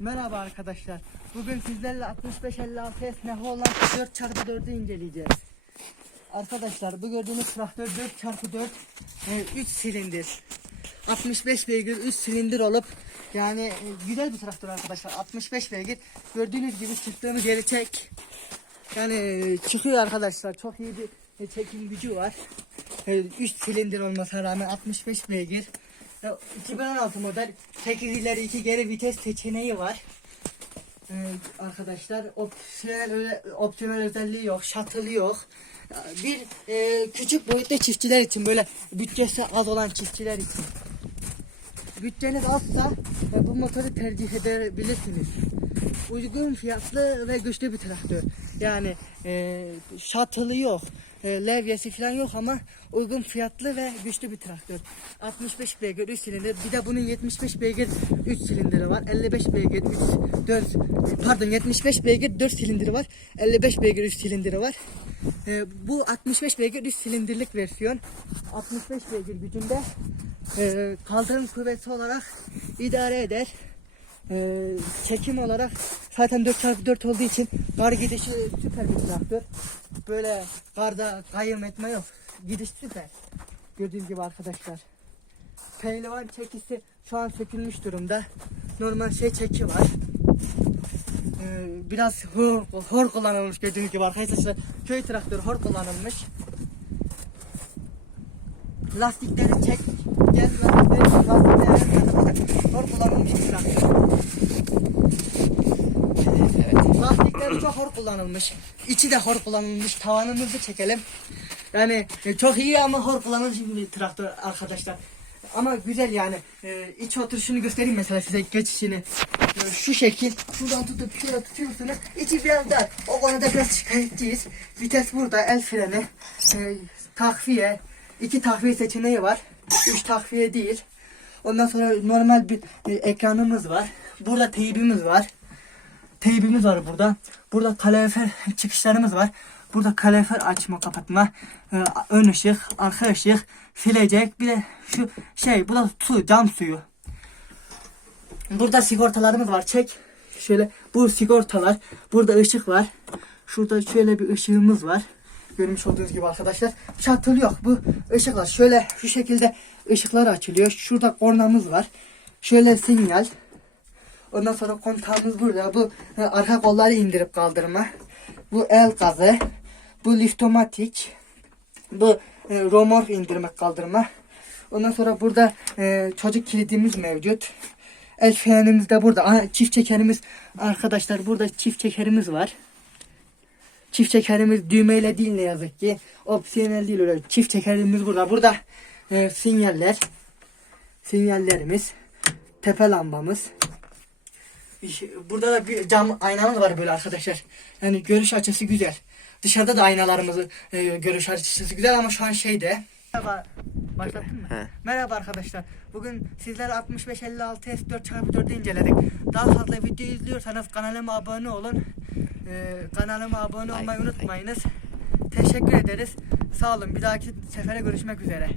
Merhaba arkadaşlar. Bugün sizlerle 6556 esnafı olan 4x4'ü inceleyeceğiz. Arkadaşlar bu gördüğünüz traktör 4x4 3 silindir. 65 beygir 3 silindir olup yani e, güzel bir traktör arkadaşlar. 65 beygir gördüğünüz gibi çıktığımız yeri çek. Yani e, çıkıyor arkadaşlar. Çok iyi bir e, çekim gücü var. 3 silindir olmasına rağmen 65 beygir. Ya, 2016 model 8 ileri 2 geri vites seçeneği var. Ee, arkadaşlar opsiyonel öyle opsiyonel özelliği yok, şatılı yok. Bir e, küçük boyutta çiftçiler için böyle bütçesi az olan çiftçiler için. Bütçeniz azsa e, bu motoru tercih edebilirsiniz. Uygun fiyatlı ve güçlü bir traktör. Yani e, şatılı yok, e, levyesi falan yok ama uygun fiyatlı ve güçlü bir traktör. 65 beygir 3 silindir. Bir de bunun 75 beygir 3 silindiri var. 55 beygir 3 4 pardon 75 beygir 4 silindiri var. 55 beygir 3 silindiri var. E, bu 65 beygir 3 silindirlik versiyon. 65 beygir gücünde e, kaldırım kuvveti olarak idare eder. Ee, çekim olarak zaten 4x4 olduğu için kar gidişi süper bir traktör. Böyle karda kayım etme yok. Gidiş süper. Gördüğünüz gibi arkadaşlar. Pehlivan çekisi şu an sökülmüş durumda. Normal şey çeki var. Ee, biraz hor, hor kullanılmış gördüğünüz gibi arkadaşlar. Köy traktörü hor kullanılmış. Lastikleri çek. Gel lastikleri, lastikleri hor kullanılmış bir traktör. Evet. Lastikleri çok hor kullanılmış. İçi de hor kullanılmış. Tavanımızı çekelim. Yani e, çok iyi ama hor kullanılmış bir traktör arkadaşlar. Ama güzel yani. E, iç oturuşunu göstereyim mesela size geçişini. E, şu şekil. Şuradan tutup şöyle tutuyorsunuz. İçi biraz dar. O konuda biraz şikayetçiyiz. Vites burada. El freni. E, takviye. iki takviye seçeneği var. Üç takviye değil. Ondan sonra normal bir e, ekranımız var. Burada teybimiz var. Teybimiz var burada. Burada kalorifer çıkışlarımız var. Burada kalorifer açma kapatma, e, ön ışık, arka ışık, silecek. Bir de şu şey bu da su, cam suyu. Burada sigortalarımız var. Çek. Şöyle bu sigortalar. Burada ışık var. Şurada şöyle bir ışığımız var. Görmüş olduğunuz gibi arkadaşlar. Şatıl yok. Bu ışıklar şöyle şu şekilde ışıklar açılıyor. Şurada kornamız var. Şöyle sinyal. Ondan sonra kontağımız burada. Bu e, arka kolları indirip kaldırma. Bu el gazı. Bu liftomatik. Bu e, romork indirmek kaldırma. Ondan sonra burada e, çocuk kilidimiz mevcut. El frenimiz de burada. Aha, çift çekerimiz arkadaşlar burada çift çekerimiz var. Çift çekerimiz düğmeyle değil ne yazık ki. Opsiyonel değil öyle. Çift çekerimiz burada. Burada e, sinyaller. Sinyallerimiz. Tepe lambamız. İşte Burada da bir cam aynamız var böyle arkadaşlar. Yani görüş açısı güzel. Dışarıda da aynalarımız e, görüş açısı güzel ama şu an şeyde. Merhaba. Başlattın mı? He. Merhaba arkadaşlar. Bugün sizlere 6556 S4x4'ü inceledik. Daha fazla video izliyorsanız kanalıma abone olun. Ee, kanalıma abone olmayı unutmayınız. Teşekkür ederiz. Sağ olun. Bir dahaki sefere görüşmek üzere.